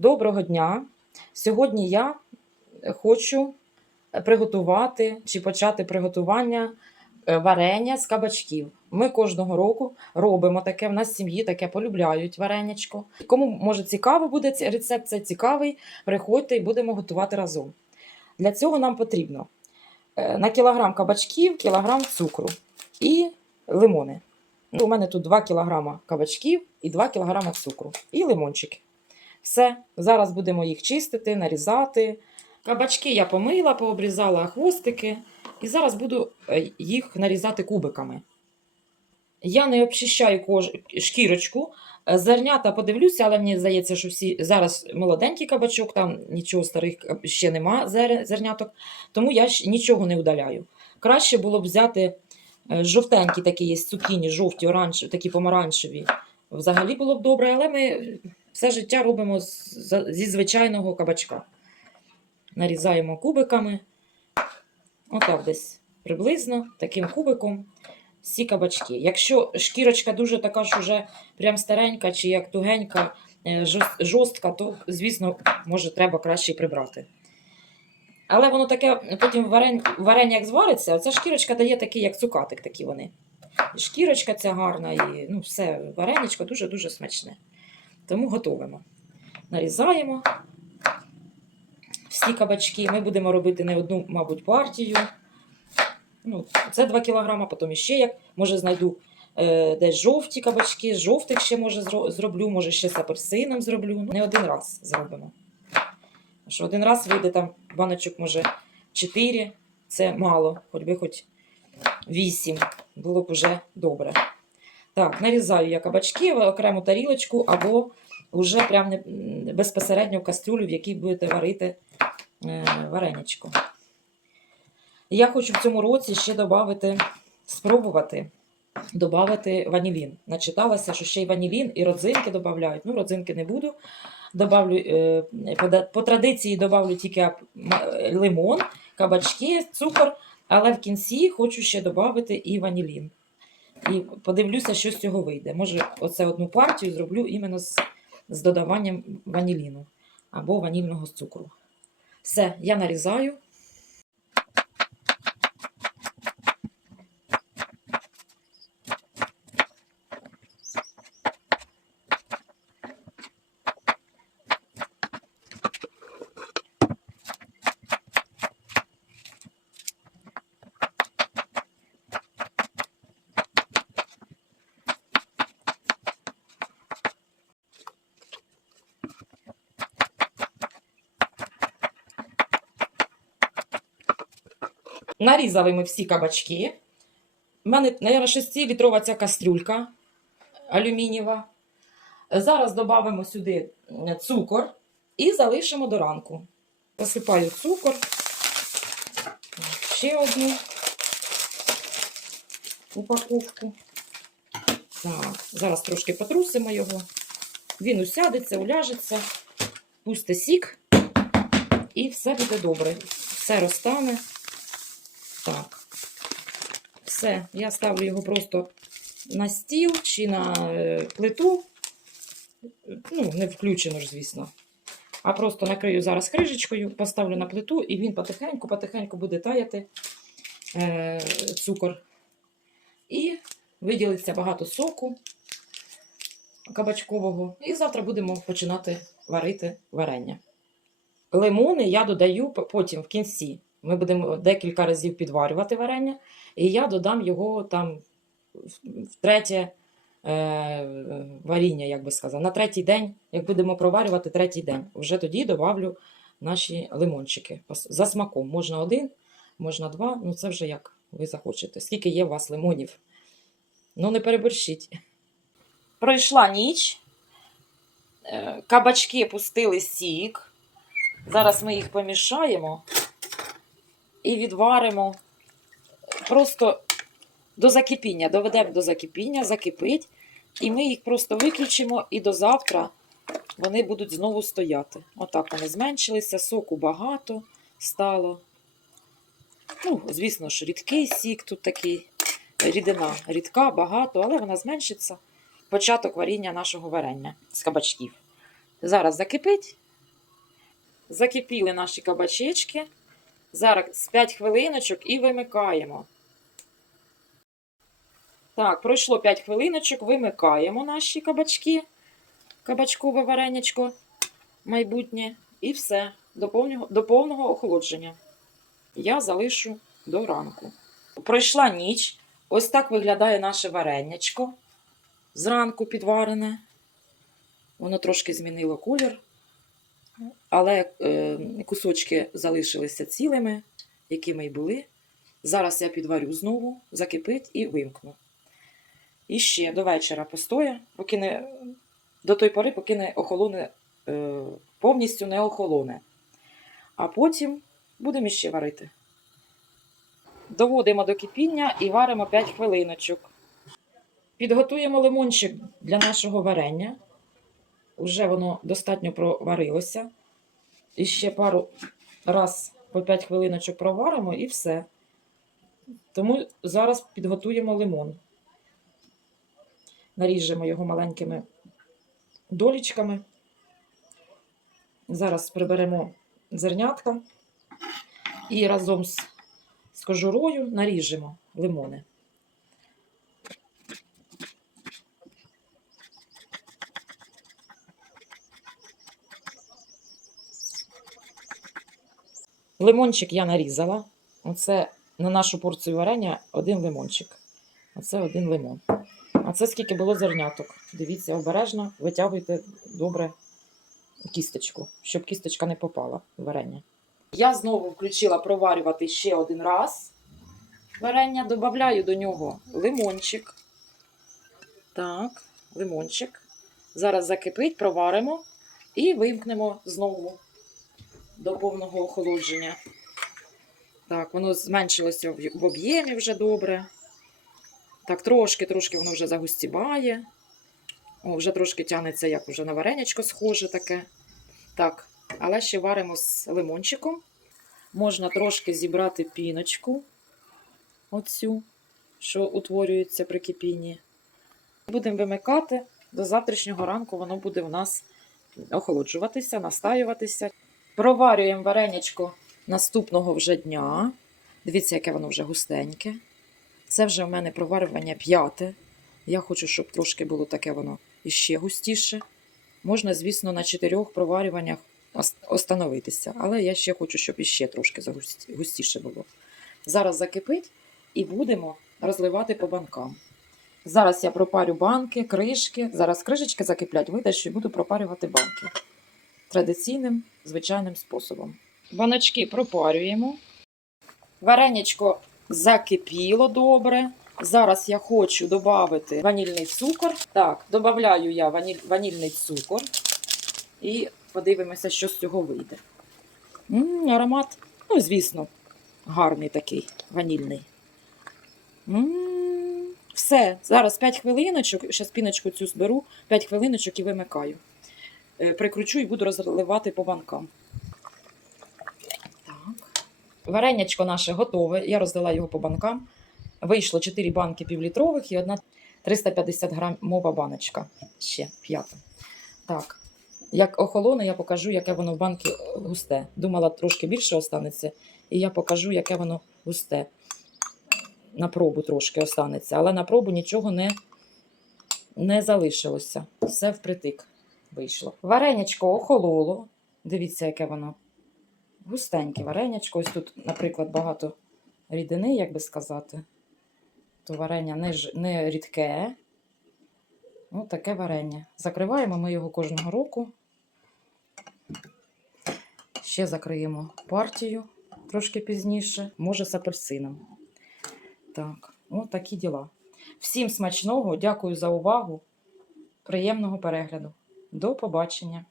Доброго дня! Сьогодні я хочу приготувати чи почати приготування е, варення з кабачків. Ми кожного року робимо таке. В нас в сім'ї таке полюбляють варенячко. Кому може цікаво буде рецепт, це цікавий. Приходьте і будемо готувати разом. Для цього нам потрібно е, на кілограм кабачків, кілограм цукру і лимони. У мене тут 2 кг кабачків і 2 кг цукру, і лимончики. Все, зараз будемо їх чистити, нарізати. Кабачки я помила, пообрізала хвостики, і зараз буду е, їх нарізати кубиками. Я не обчищаю кож... шкірочку. Е, Зернята подивлюся, але мені здається, що всі зараз молоденький кабачок, там нічого старих е, ще нема зер... зерняток, тому я нічого не удаляю. Краще було б взяти жовтенькі такі є цукіні, жовті, оранжеві, такі помаранчеві. Взагалі було б добре, але ми все життя робимо зі звичайного кабачка. Нарізаємо кубиками. Отак десь приблизно таким кубиком всі кабачки. Якщо шкірочка дуже така ж уже прям старенька чи як тугенька, е, жорстка, то, звісно, може треба краще прибрати. Але воно таке, потім варень, варення як звариться, оця шкірочка дає такий, як цукатик, такі вони. Шкірочка ця гарна, і ну, все, вареничко дуже-дуже смачне. Тому готуємо. Нарізаємо всі кабачки. Ми будемо робити не одну, мабуть, партію. Ну, це 2 кг, потім ще як. Може, знайду е, десь жовті кабачки, жовтих ще може зроблю, може ще з апельсином зроблю. Ну, не один раз зробимо. Що один раз вийде там баночок, може, 4, це мало, хоч би хоч 8, було б уже добре. Так, нарізаю я кабачки в окрему тарілочку або вже прям безпосередньо в кастрюлю, в якій будете варити е, вареничко. Я хочу в цьому році ще додати, спробувати додати ванілін. Начиталася, що ще й ванілін і родзинки додають. Ну, родзинки не буду. Добавлю, е, по, традиції додавлю тільки лимон, кабачки, цукор, але в кінці хочу ще додати і ванілін. І подивлюся, що з цього вийде. Може, оце одну партію зроблю іменно з, з додаванням ваніліну або ванільного цукру. Все, я нарізаю. Нарізали ми всі кабачки. У мене, мабуть, 6-літрова ця кастрюлька алюмінієва. Зараз додамо сюди е, цукор і залишимо до ранку. Посипаю цукор. Ще одну упаковку. Так, зараз трошки потрусимо його. Він усядеться, уляжеться, пусте сік, і все буде добре. Все розтане. Так. Все, я ставлю його просто на стіл чи на е, плиту. Ну, не включено ж, звісно. А просто накрию зараз крижечкою, поставлю на плиту, і він потихеньку-потихеньку буде таяти е, цукор. І виділиться багато соку кабачкового. І завтра будемо починати варити варення. Лимони я додаю потім в кінці. Ми будемо декілька разів підварювати варення, і я додам його там в- третє е, варіння, як би сказав. На третій день, як будемо проварювати третій день, вже тоді добавлю наші лимончики. За смаком. Можна один, можна два, ну це вже як ви захочете. Скільки є у вас лимонів. Ну, не переборщіть. Пройшла ніч. Е, Кабачки пустили сік. Зараз ми їх помішаємо і відваримо просто до закипіння. Доведемо до закипіння, закипить. І ми їх просто виключимо, і до завтра вони будуть знову стояти. Отак вони зменшилися, соку багато стало. Ну, звісно ж, рідкий сік тут такий, рідина рідка, багато, але вона зменшиться. Початок варіння нашого варення з кабачків. Зараз закипить, Закипіли наші кабачечки. Зараз 5 хвилиночок і вимикаємо. Так, пройшло 5 хвилиночок, вимикаємо наші кабачки, кабачкове варенячко майбутнє. І все, до повного, до повного охолодження. Я залишу до ранку. Пройшла ніч. Ось так виглядає наше варенячко. Зранку підварене. Воно трошки змінило колір, але е, кусочки залишилися цілими, якими й були. Зараз я підварю знову, закипить і вимкну. І ще до вечора постоя, поки не, до той пори, поки не охолоне, е, повністю не охолоне. А потім будемо іще варити. Доводимо до кипіння і варимо 5 хвилиночок. Підготуємо лимончик для нашого варення. Уже воно достатньо проварилося. І ще пару раз по 5 хвилиночок проваримо і все. Тому зараз підготуємо лимон. Наріжемо його маленькими долічками. Зараз приберемо зернятка і разом з, з кожурою наріжемо лимони. Лимончик я нарізала. Оце на нашу порцію варення один лимончик. Оце один лимон. А це скільки було зерняток. Дивіться, обережно витягуйте добре кісточку, щоб кісточка не попала в варення. Я знову включила проварювати ще один раз варення. Добавляю до нього лимончик. Так, лимончик. Зараз закипить, проваримо і вимкнемо знову до повного охолодження. Так, воно зменшилося в об'ємі вже добре. Так, трошки, трошки воно вже загустібає. О, вже трошки тягнеться, як уже на варенячко схоже таке. Так, але ще варимо з лимончиком. Можна трошки зібрати піночку, оцю, що утворюється при кипінні. Будемо вимикати. До завтрашнього ранку воно буде в нас охолоджуватися, настаюватися. Проварюємо варенячко наступного вже дня. Дивіться, яке воно вже густеньке. Це вже в мене проварювання п'яте. Я хочу, щоб трошки було таке воно іще густіше. Можна, звісно, на чотирьох проварюваннях остановитися, але я ще хочу, щоб іще трошки густіше було. Зараз закипить і будемо розливати по банкам. Зараз я пропарю банки, кришки. Зараз кришечки закиплять, що і буду пропарювати банки традиційним звичайним способом. Баночки пропарюємо. Варенячко закипіло добре. Зараз я хочу додати ванільний цукор. Так, додаю я ваніль, ванільний цукор і подивимося, що з цього вийде. м аромат, ну, звісно, гарний такий ванільний. м все, зараз 5 хвилиночок, зараз піночку цю зберу, 5 хвилиночок і вимикаю. Е, Прикручу і буду розливати по банкам. Так. Варенячко наше готове. Я роздала його по банкам. Вийшло 4 банки півлітрових і одна 350 грамова баночка. Ще п'ята. Так. Як охолоне, я покажу, яке воно в банки густе. Думала, трошки більше останеться, і я покажу, яке воно густе. На пробу трошки останеться, але на пробу нічого не, не залишилося. Все впритик вийшло. Варенячко охололо. Дивіться, яке воно густеньке варенячко. Ось тут, наприклад, багато рідини, як би сказати. То варення не, ж, не рідке. Ось таке варення. Закриваємо ми його кожного року. Ще закриємо партію трошки пізніше, може з апельсином. Так, ось такі діла. Всім смачного, дякую за увагу. Приємного перегляду. До побачення!